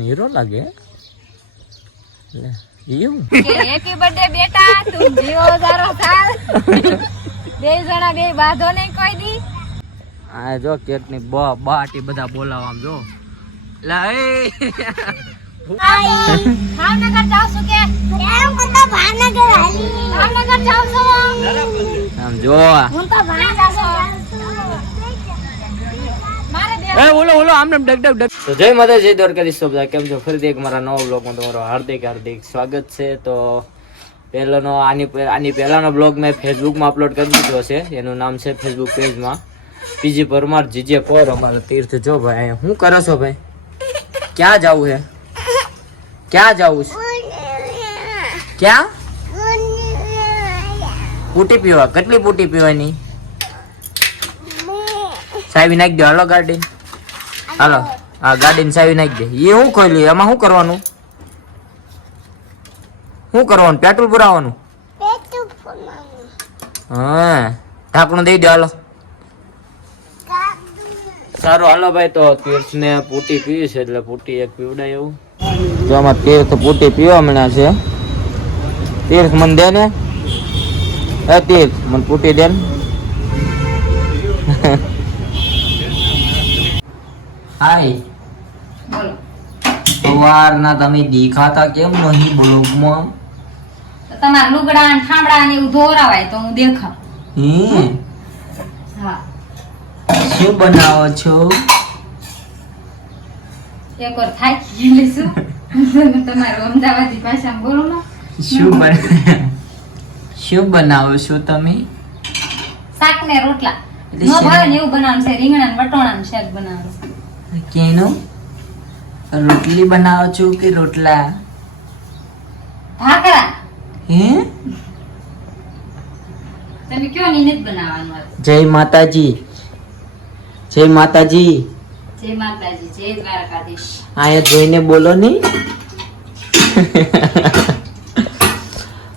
Hero लागे happy birthday બેટા તું જીવો સારો સાલ બે જણા બે બાધો નહીં કોઈ દી આ જો કેક ની બાટી બધા બોલાવા આમ જો લા એ ભાવનગર જાવ છું કે કેમ કરતા ભાવનગર હાલી ભાવનગર જાવ છું આમ જો હું તો ભાવનગર જાઉં એ ઓલો આમને ડગ તો જય માતા જય દ્વારકાધીશ તો બધા કેમ છો ફરીથી એક મારા નવા બ્લોગમાં તમારું હાર્દિક સ્વાગત છે તો આની પહેલાનો બ્લોગ મેં ફેસબુકમાં અપલોડ કરી દીધો છે એનું નામ છે ફેસબુક પેજમાં પીજી પરમાર જીજે પર અમારો તીર્થ જો ભાઈ શું કરો છો ભાઈ ક્યાં જવું છે ક્યાં જવું છે ક્યાં પૂટી પીવા કેટલી પૂટી પીવાની સાહેબ નાખી દો હાલો ગાડી હાલો હા ગાડી ચાવી નાખી દે એ શું ખોલ્યું એમાં શું કરવાનું પેટ્રોલ પુરાવાનું હા ઢાંકણું દઈ દો હાલો સારું હાલો ભાઈ તો તીર્થ ને પૂટી પીવી છે એટલે પૂટી એક પીવડાય એવું જો આમાં તીર્થ પૂટી પીવા મળ્યા છે તીર્થ મને દે ને એ તીર્થ મને પૂટી દે ને હાય બોલો સવારના તમે દેખાતા કેમ નહીં બ્લોગમાં તો તમારા લુગડા ને ઠામડા ને એવું ધોરાવાય તો હું દેખાવ હા શું બનાવો છો એક વાર થાકી ગયેલી છું તમારું અમદાવાદી ભાષામાં બોલો ને શું બનાવો છો તમે શાક ને રોટલા નો ભાવે ને એવું બનાવવાનું છે રીંગણા ને વટોણા નું શાક બનાવવાનું છે કેનું રોટલી બનાવો છો કે રોટલા ભાખરા હે તમે કયો ની નથી બનાવવાનું જય માતાજી જય માતાજી જય દ્વારકાધીશ આયા જોઈને બોલો ની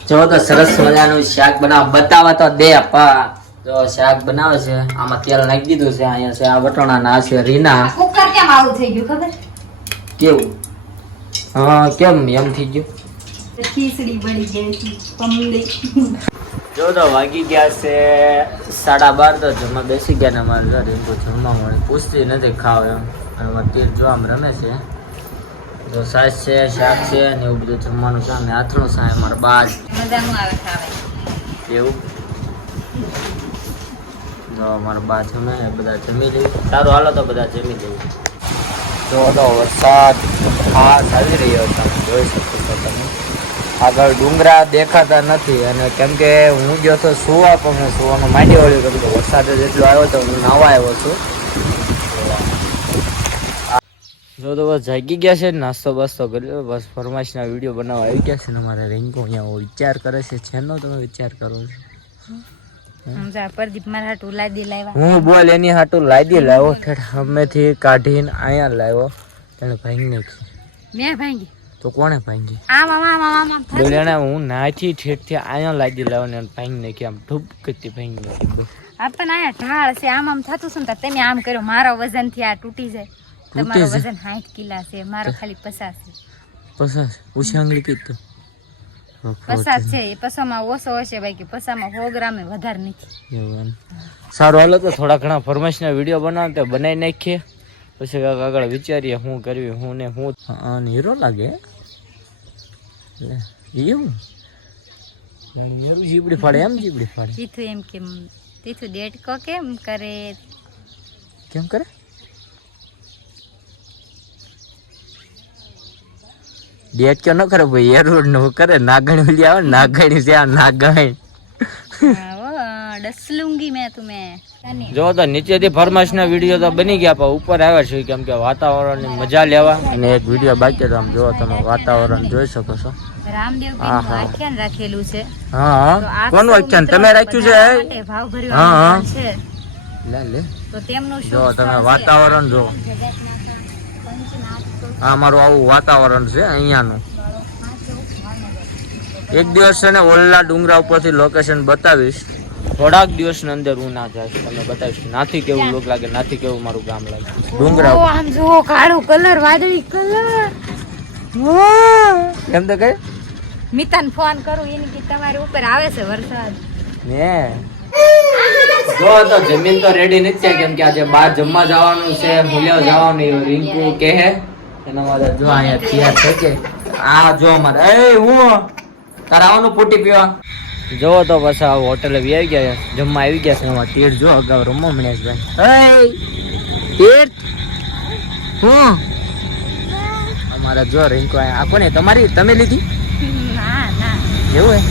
જો તો સરસ મજાનું શાક બતાવા તો દે આપા જો શાક બનાવે છે આમાં તેલ નાખી દીધું છે અહીંયા છે આ વટોણા ના છે રીના કુકર કેમ આવું થઈ ગયું ખબર કેવું હા કેમ એમ થઈ ગયું ખીચડી બળી ગઈ પમડી જો તો વાગી ગયા છે 12:30 તો જમવા બેસી ગયા ને અમારે ઘરે એમ તો જમવા મળે પૂછતી નથી ખાવ એમ અને તીર જો આમ રમે છે જો સાસ છે શાક છે ને એવું બધું જમવાનું છે અને આથણું છે અમારા બાજ મજાનું આવે ખાવે એવું જો અમારા બા જમે બધા જમી લઈએ સારું હાલો તો બધા જમી લઈએ જો તો વરસાદ ખાસ આવી રહ્યો તમે જોઈ શકો છો તમે આગળ ડુંગરા દેખાતા નથી અને કેમ કે હું ગયો તો સુવા પણ સુવાનું માંડી વળ્યું કેમ કે વરસાદ જ એટલો આવ્યો તો હું નાવા આવ્યો છું જો તો બસ જાગી ગયા છે નાસ્તો બાસ્તો કર્યો બસ ફરમાઈશના વિડીયો બનાવવા આવી ગયા છે ને અમારા રેન્કો અહીંયા વિચાર કરે છે જેનો તમે વિચાર કરો છો પ્રદીપ મારા હાટુ લાદી લાવ્યા હું બોલ એની હાટુ લાદી લાવ્યો ઠેઠ હમેથી કાઢીને અહીંયા લાવ્યો તેને ભાંગી નાખી મેં ભાંગી તો કોણે ભાંગી આમ બોલ એને હું નાથી ઠેઠથી અહીંયા લાદી લાવ્યો ને ભાંગી નાખી આમ ઠૂપ કરતી ભાંગી નાખી આપણ આયા ઢાળ છે આમ થતું છે ને તમે આમ કર્યો મારો વજન થી આ તૂટી જાય તમારો વજન 60 કિલા છે મારો ખાલી 50 છે 50 ઉછી આંગળી કીધું 50 છે એ પસામાં ઓછો હશે બાકી પસામાં 100 ગ્રામે વધારે નથી સારું હાલો તો થોડા ઘણા ફરમાઈશના વિડીયો બનાવ તો બનાવી નાખીએ પછી આગળ વિચારીએ શું કરવી હું ને હું હીરો લાગે એવું જીબડી ફાડે એમ જીબડી ફાડે તીથું એમ કેમ તીથું દેડકો કેમ કરે ડેટ કે ન કરે ભાઈ એરોડ નું કરે નાગણી ઓલી આવે નાગણી છે આ નાગણી ડસલુંગી મેં તુમે જો તો નીચેથી ફરમાઈશના વિડીયો તો બની ગયા પણ ઉપર આવ્યા છે કેમ કે વાતાવરણની મજા લેવા અને એક વિડીયો બાકી તો આમ જો તમે વાતાવરણ જોઈ શકો છો રામદેવ પીરનું આખ્યાન રાખેલું છે હા કોનું આખ્યાન તમે રાખ્યું છે હા છે લે તો તેમનું જો તમે વાતાવરણ જો આ મારું આવું વાતાવરણ છે અહીંયાનું એક દિવસ છે ને ઓલ્લા ડુંગરા ઉપરથી લોકેશન બતાવીશ થોડાક દિવસની અંદર હું ના જાય તમને બતાવીશ નાથી કેવું લોક લાગે નાથી કેવું મારું ગામ લાગે ડુંગરા ઓ આમ જો કાળો કલર વાદળી કલર એમ તો કઈ મિતાને ફોન કરું એની કે તમારી ઉપર આવે છે વરસાદ ને જો તો જમીન તો રેડી નથી છે કેમ કે આજે બહાર જમવા જવાનું છે મુલ્યો જવાનું એવું રિંકુ કહે એના માટે જો અહીંયા તૈયાર થઈ છે આ જો અમારે એ હું તારે આવવાનું પૂટી પીવા જો તો બસ આ હોટલે આવી ગયા જમવા આવી ગયા છે એમાં તીર જો અગાઉ રમવા મણેશભાઈ તીર હું અમારા જો રિંકુ આ કોને તમારી તમે લીધી ના ના એવું હે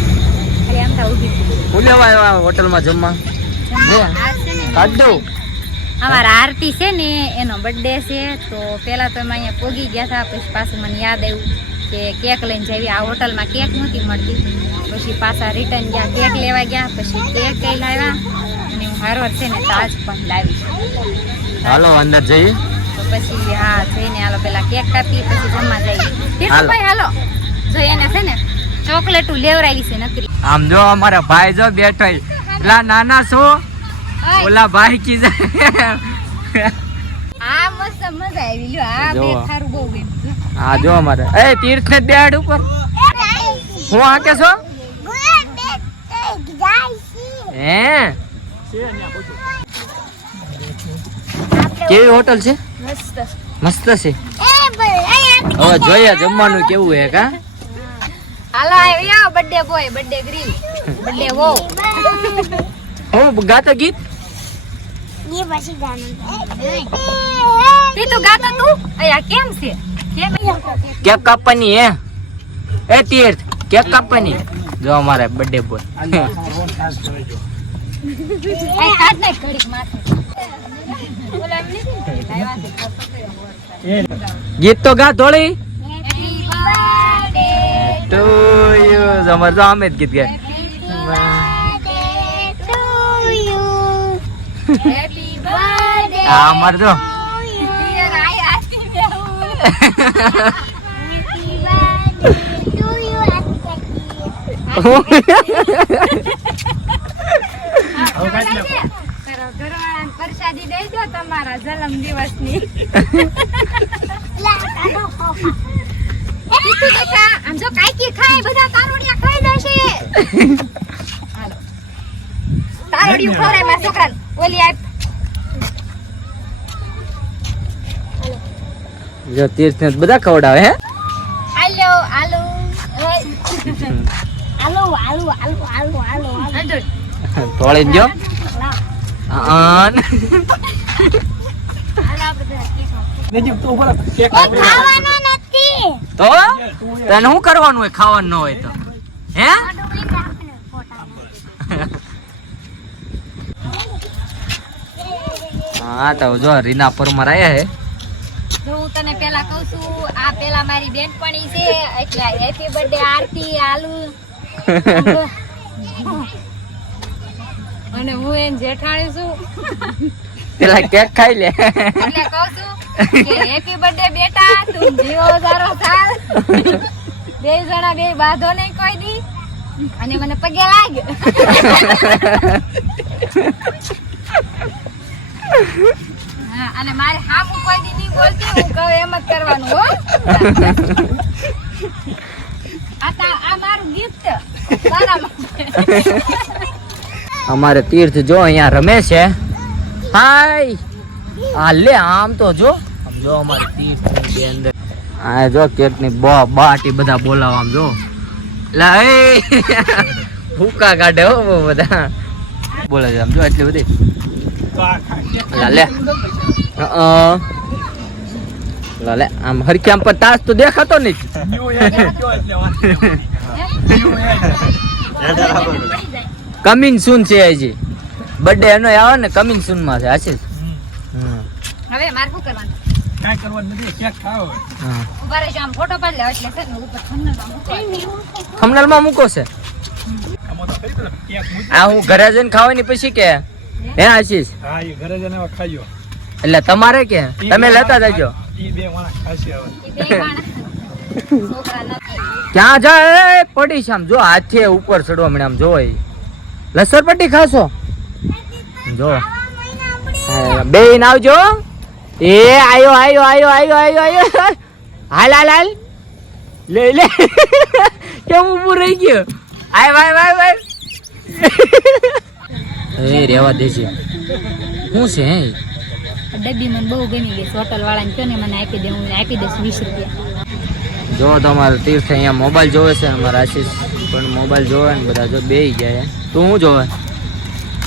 ખાલી આમ તા ઊભી મુલ્યો આવ્યા હોટલમાં જમવા કાઢ દઉં અમારા આરતી છે ને એનો બર્થડે છે તો પેલા તો અમે અહીંયા પોગી ગયા હતા પછી પાછું મને યાદ આવ્યું કે કેક લઈને જઈએ આ હોટલમાં કેક નહોતી મળતી પછી પાછા રિટર્ન ગયા કેક લેવા ગયા પછી કેક કઈ લાવ્યા અને હું હારવાર છે ને તાજ પણ લાવી હાલો અંદર જઈએ તો પછી હા જઈને હાલો પેલા કેક કાપી પછી જમવા જઈએ ભાઈ હાલો જો એને છે ને ચોકલેટ લેવરાવી છે નકરી આમ જો અમારા ભાઈ જો બેઠો પેલા નાના છો ઓલા ભાઈ કી જાય આ મસ્ત મજા આવી લ્યો આ બે ખારું બહુ ગમ્યું હા જો અમારે એ તીર્થ ને બેડ ઉપર હું આ કે છો હે કેવી હોટલ છે મસ્ત મસ્ત છે હવે જોઈએ જમવાનું કેવું હે કા હાલો આવ્યો birthday boy birthday grill birthday વો હું ગાતો ગીત તે તો ગાતો તું અયા કેમ છે કેમ કેક કાપવાની હે એ તીર્થ કેક કાપવાની જો અમારે બર્થડે બોય આ કાઢ નાખ ઘડીક માથે બોલા એમ નહીં લાવ્યા છે ગીત તો ગા થોડી હેપી બર્થડે ટુ યુ અમારે તો અમે જ ગીત ગાય હેપી બર્થડે આ અમારે જો યાર આઈ આસ્તી બેહું ઘરવાળાને પ્રસાદી દઈ દો તમારા જન્મ દિવસની આમ જો કાંઈ ખાય બધા તારોડિયા ખાઈ દેશે હાલો તારોડિયું ખવડાય મારા છોકરાને ઓલી આપ જો તીર્થ ને બધા ખવડાવે હે હાલો હાલો હાલો હાલો હાલો હાલો હાલો થોડી જો આન તો તને શું કરવાનું હોય ખાવાનું ન હોય તો હે હા તો જો રીના પરમાર આયા હે જો હું તને પેલા કહું છું આ પેલા મારી બેનપણી છે એટલે હેપી બર્થડે આરતી આલુ અને હું એન જેઠાણી છું પેલા કેક ખાઈ લે એટલે કહું છું કે હેપી બર્થડે બેટા તું જીવો સારો સાલ બે જણા બે બાંધો નહીં કોઈ દી અને મને પગે લાગ હા અને મારે હામું કોઈ દી નહીં બોલતી હું કહું એમ જ કરવાનું હો આ મારું ગિફ્ટ તારા માટે અમારે તીર્થ જો અહીંયા રમે છે હાય આ લે આમ તો જો આમ જો અમારે તીર્થ ની અંદર આ જો કેક ની બાટી બધા બોલાવા આમ જો લા એ ભૂકા કાઢે હો બહુ બધા બોલે છે આમ જો એટલી બધી લા લે લા લે આમ હરખી આમ પર તાસ તો દેખાતો નહીં કમિંગ સૂન છે હજી બર્થડે એનો આવે ને કમિંગ સૂન માં છે આશીષ હવે મારે શું કરવાનું કાઈ કરવાનું નથી કેક ખાવો ઉભા રહેજો આમ ફોટો પાડી લે એટલે છે ને ઉપર થંબનેલ માં મૂકો છે આમાં તો કઈ પેલા કેક મૂકી આ હું ઘરે જઈને ખાવાની પછી કે હે આશીષ હા એ ઘરે જઈને હવે ખાજો એટલે તમારે કે તમે લેતા જજો ઈ બે માણસ ખાશે હવે છોકરા નથી ક્યાં જાય પડી છે આમ જો હાથે ઉપર ચડવા મને આમ જોવાય લસણપટ્ટી ખાશો? જો બેન આવજો. એ આયો આયો આયો આયો આયો આયો. હાલ હાલ હાલ. લે લે. કેમ ઊભું રહી ગયો? આય વાય વાય વાય. એ રેવા દેજે. શું છે હે? ડબ્બી મને બહુ ગમી ગઈ. હોટલ વાળાને કહો ને મને આપી દે, હું આપી દઈશ 20 રૂપિયા. જો તમારે તીર્થ અહીંયા મોબાઈલ જોવે છે, અમારા આશીષ પણ મોબાઈલ જોવે ને બધા જો બેહી ગયા. તું શું જોવે?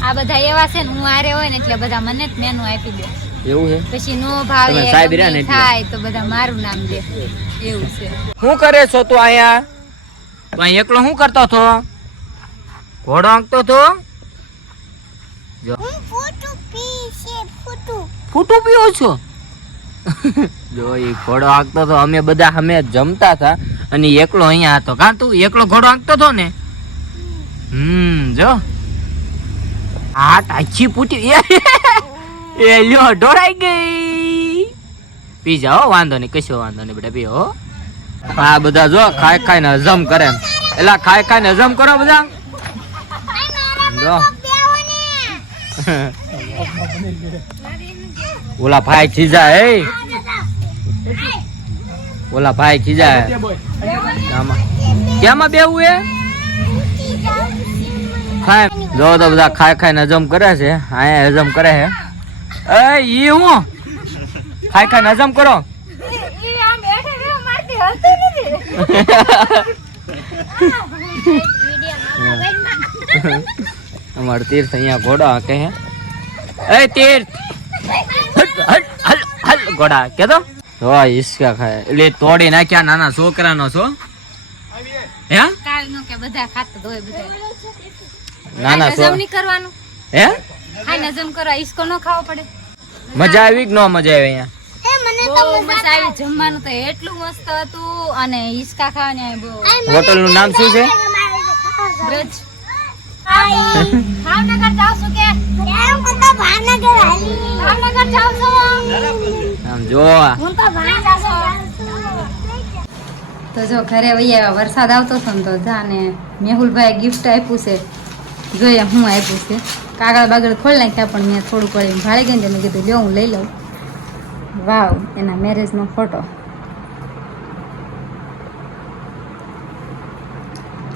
આ બધા એવા છે ને, હું આરે હોય ને એટલે બધા મને જ મેનુ આપી દે. એવું છે? પછી નો ભાવે તમે સાહેબ રહ્યા ને ગમે થાય તો બધા મારું નામ દે. એવું છે. શું કરે છો તું અહીંયા? તું અહીં એકલો શું કરતો હતો? ઘોડો આંકતો હતો? જો ફૂટું પીવો છો? જો એ ઘોડો આંકતો હતો. અમે બધા અમે જમતા હતા અને ઈ એકલો અહીંયા હતો. કાં તું એકલો ઘોડો આંકતો હતો ને? જો આ ટાચી પૂટી એ લ્યો ઢોળાઈ ગઈ. પી જાઓ, વાંધો નહીં, કશો વાંધો નહીં બેટા, પીઓ. આ બધા જો ખાઈ ખાઈને હજમ કરે. એલા ખાઈ ખાઈને હજમ કરો બધા. જો ઓલા ભાઈ ખીજા. એ ઓલા ભાઈ ખીજા. ક્યાંમાં બેવું એ? ખાય જો તો બધા ખાઈ ખાઈને હજમ કરે છે. અહીંયા હજમ કરે છે. એ ઈ હું ખાઈ ખાઈને હજમ કરો. અમાર તીર્થ અહીંયા ઘોડો હાકે હે. એ તીર્થ હલ ઘોડા કેતો જો ઈસકા ખાય એટલે તોડી નાખ્યા. નાના છોકરાનો છો હે? કાલનો કે બધા ખાતા હોય બધા. નાના છો હજમ નહીં કરવાનું હે? ખાઈને હજમ કરવા ઈસકો ન ખાવો પડે. મજા આવી કે ન મજા આવી અહીંયા? બહુ મજા આવી. જમવાનું તો એટલું મસ્ત હતું અને હિસકા ખાવાની બહુ. હોટલ નું નામ શું છે? બ્રજ. ભાવનગર જાવ છો કે? ભાવનગર જાવ છો? આમ જો તો જો ઘરે વૈયા વરસાદ આવતો હતો ને તો જાને મેહુલભાઈ ગિફ્ટ આપ્યું છે. જોઈએ હું આપ્યું છે. કાગળ બાગળ ખોલી નાખ્યા પણ મેં થોડું કરીને ભાળી ગઈ ને મેં કીધું લ્યો હું લઈ લઉં. વાવ, એના મેરેજનો ફોટો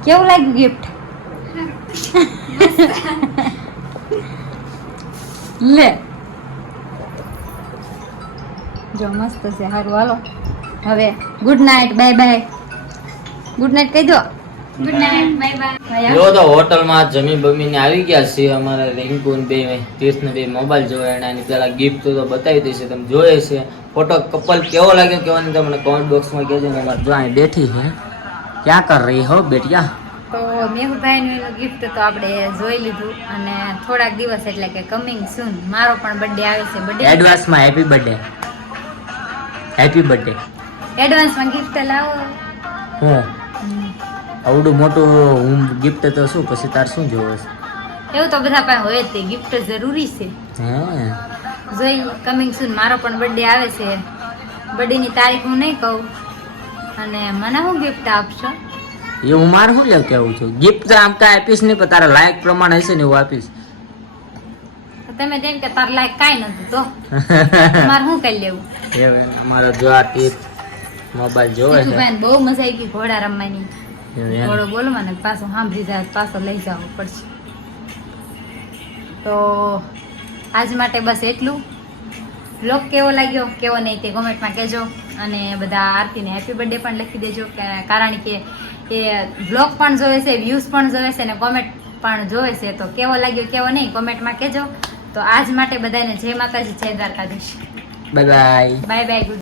કેવું લાગ્યું ગિફ્ટ? લે જો મસ્ત છે. સારું હાલો હવે good night, bye bye. Good night કહી દો. Good night, bye bye. જો તો હોટલમાં જમી બમીને આવી ગયા છે. અમારા રિંકુ ને બે તીર્થ ને બે મોબાઈલ જોયા અને એની પેલા ગિફ્ટ તો બતાવી દઈશ. તમે જોયે છે ફોટો કપલ કેવો લાગ્યો કેવાની તમને કોમેન્ટ બોક્સમાં કહેજો ને. અમારે જો અહીં બેઠી છે. ક્યાં કર રહી હો બેટિયા? તો મેહુભાઈનું એનું ગિફ્ટ તો આપણે જોઈ લીધું અને થોડાક દિવસ એટલે કે કમિંગ સૂન મારો પણ બર્થડે આવે છે. બર્થડે એડવાન્સમાં હેપી બર્થડે. હેપી બર્થડે એડવાન્સમાં ગિફ્ટ લાવો. હું આવડું મોટું હું ગિફ્ટ તો શું પછી તાર શું જોવે છે? એવું તો બધા પાસે હોય જ તે. ગિફ્ટ જરૂરી છે. હે જોઈ કમિંગ સૂન મારો પણ બર્થડે આવે છે. બર્થડેની તારીખ હું નહીં કહું અને મને હું ગિફ્ટ આપશો એ હું મારે શું લેવું કેવું છું? ગિફ્ટ આમ કાંઈ આપીશ નહીં પણ તારા લાયક પ્રમાણે હશે ને એવું આપીશ. તમે જેમ કે તાર લાયક કાંઈ નથી તો મારે શું કઈ લેવું? અમારો જો આ તીર્થ મોબાઈલ જોવે છે. ભાઈ બહુ મજા આવી ગઈ ઘોડા રમવાની. એવું એમ. ઘોડો બોલવા ને પાછો સાંભળી જાય પાછો લઈ જવો પડશે. તો આજ માટે બસ એટલું. બ્લોગ કેવો લાગ્યો કેવો નહીં તે કોમેન્ટમાં કહેજો અને બધા આરતીને હેપી બર્થડે પણ લખી દેજો કારણ કે એ બ્લોગ પણ જોવે છે, વ્યૂઝ પણ જોવે છે અને કોમેન્ટ પણ જોવે છે. તો કેવો લાગ્યો કેવો નહીં કોમેન્ટમાં કહેજો. તો આજ માટે બધાને જય માતાજી, જય Dwarkadhish. Bye bye. Bye bye.